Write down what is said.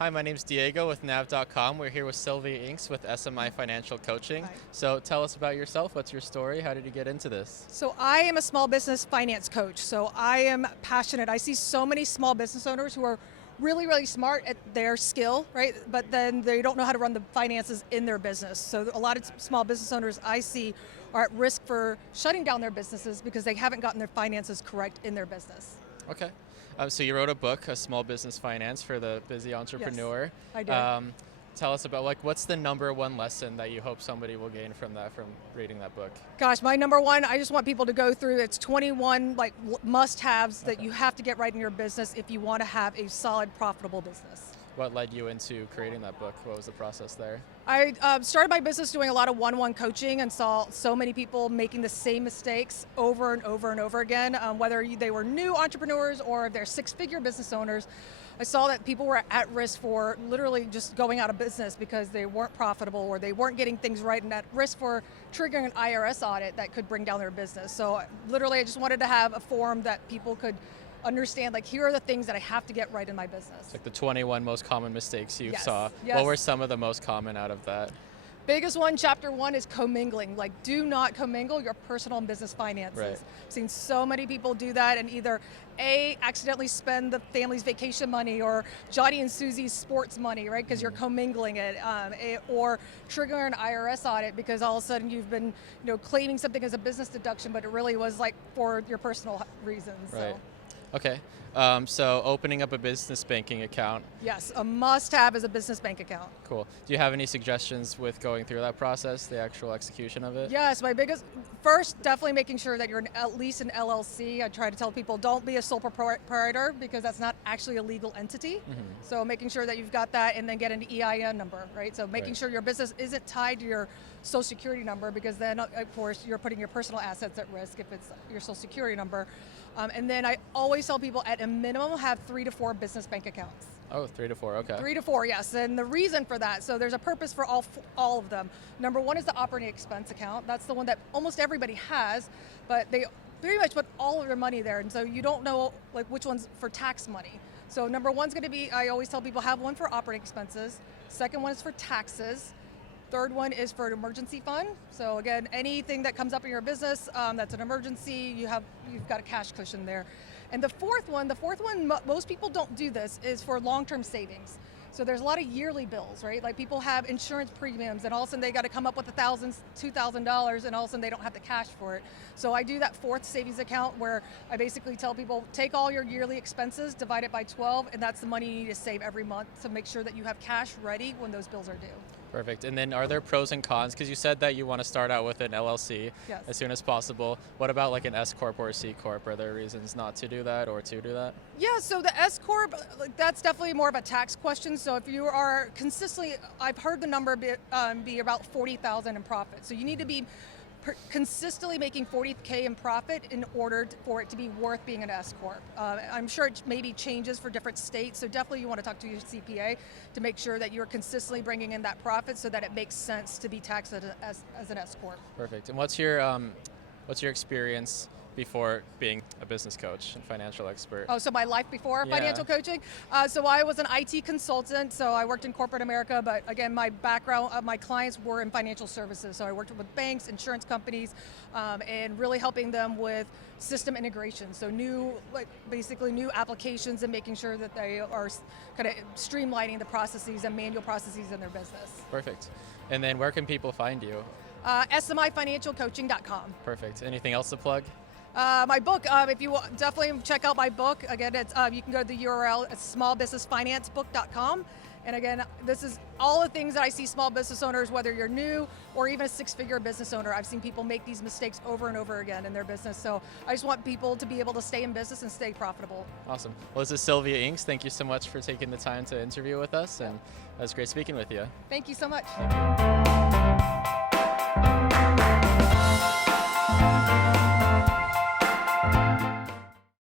Hi, my name's Diego with Nav.com. We're here with Sylvia Inks with SMI Financial Coaching. Hi. So tell us about yourself. What's your story? How did you get into this? So I am a small business finance coach. So I am passionate. I see so many small business owners who are really, really smart at their skill, right? But then they don't know how to run the finances in their business. So a lot of small business owners I see are at risk for shutting down their businesses because they haven't gotten their finances correct in their business. Okay. So you wrote a book, A Small Business Finance for the Busy Entrepreneur. Yes, I did. Tell us about what's the number one lesson that you hope somebody will gain from reading that book? Gosh, my number one, I just want people to go through, it's 21 must-haves that you have to get right in your business if you want to have a solid, profitable business. What led you into creating that book? What was the process there? I started my business doing a lot of one-on-one coaching and saw so many people making the same mistakes over and over and over again, whether they were new entrepreneurs or they're six-figure business owners. I saw that people were at risk for literally just going out of business because they weren't profitable or they weren't getting things right, and at risk for triggering an IRS audit that could bring down their business. So literally I just wanted to have a forum that people could understand, like, here are the things that I have to get right in my business. It's like the 21 most common mistakes you Yes, saw. yes. What were some of the most common out of that? Biggest one, chapter one, is commingling. Like, do not commingle your personal and business finances. Right. I've seen so many people do that and either A, accidentally spend the family's vacation money or Johnny and Susie's sports money, right? Because you're commingling it, or trigger an IRS audit because all of a sudden you've been, claiming something as a business deduction, but it really was like for your personal reasons. Right. So. Okay. So opening up a business banking account. Yes, a must-have is a business bank account. Cool. Do you have any suggestions with going through that process, the actual execution of it? Yes, my biggest, first, definitely making sure that you're at least an LLC. I try to tell people don't be a sole proprietor because that's not actually a legal entity. Mm-hmm. So making sure that you've got that and then get an EIN number, right? So making sure your business isn't tied to your social security number because then, of course, you're putting your personal assets at risk if it's your social security number. And then I always tell people at a minimum have 3 to 4 business bank accounts. Oh, 3 to 4, okay. 3 to 4, yes. And the reason for that, so there's a purpose for all of them. Number one is the operating expense account. That's the one that almost everybody has, but they pretty much put all of their money there. And so you don't know which one's for tax money. So number one's going to be, I always tell people, have one for operating expenses. Second one is for taxes. Third one is for an emergency fund. So again, anything that comes up in your business that's an emergency, you've got a cash cushion there. And the fourth one, most people don't do this, is for long-term savings. So there's a lot of yearly bills, right? Like people have insurance premiums and all of a sudden they got to come up with $1,000, $2,000 and all of a sudden they don't have the cash for it. So I do that fourth savings account where I basically tell people, take all your yearly expenses, divide it by 12, and that's the money you need to save every month to make sure that you have cash ready when those bills are due. Perfect. And then are there pros and cons? Because you said that you want to start out with an LLC Yes. as soon as possible. What about like an SCorp or a C-Corp? Are there reasons not to do that or to do that? Yeah, so the SCorp, that's definitely more of a tax question. So if you are consistently, I've heard the number be about 40,000 in profit. So you need to be consistently making 40K in profit in order for it to be worth being an S-Corp. I'm sure it maybe changes for different states, so definitely you want to talk to your CPA to make sure that you're consistently bringing in that profit so that it makes sense to be taxed as an S-Corp. Perfect. And what's your experience before being a business coach and financial expert? Oh, so my life before financial coaching? So I was an IT consultant, so I worked in corporate America, but again, my background, my clients were in financial services. So I worked with banks, insurance companies, and really helping them with system integration. So basically new applications and making sure that they are kind of streamlining the processes and manual processes in their business. Perfect. And then where can people find you? SMIFinancialCoaching.com. Perfect. Anything else to plug? My book, if you definitely check out my book, again, it's you can go to the URL, it's smallbusinessfinancebook.com. And again, this is all the things that I see small business owners, whether you're new or even a six-figure business owner, I've seen people make these mistakes over and over again in their business. So I just want people to be able to stay in business and stay profitable. Awesome. Well, this is Sylvia Inks. Thank you so much for taking the time to interview with us, and it was great speaking with you. Thank you so much.